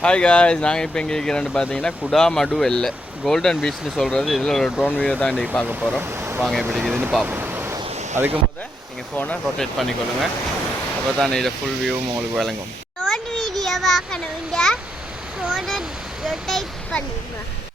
Hi guys, நாங்கள் இப்போ இங்கே இருக்கிறேன்னு பார்த்தீங்கன்னா kudamaduwella கோல்டன் பீச்னு சொல்கிறது. இதில் ஒரு ட்ரோன் வியூ தான் இன்றைக்கி பார்க்க போகிறோம். வாங்க எப்படி இருக்குதுன்னு பார்ப்போம். அதுக்கு முதல் நீங்கள் ஃபோனை ரொட்டேட் பண்ணிக்கொள்ளுங்க. அப்போ தான் இதில் ஃபுல் வியூவும் உங்களுக்கு விளங்கும். வீடியோ பார்க்கணும், ஃபோனை ரொட்டேட் பண்ணுங்க.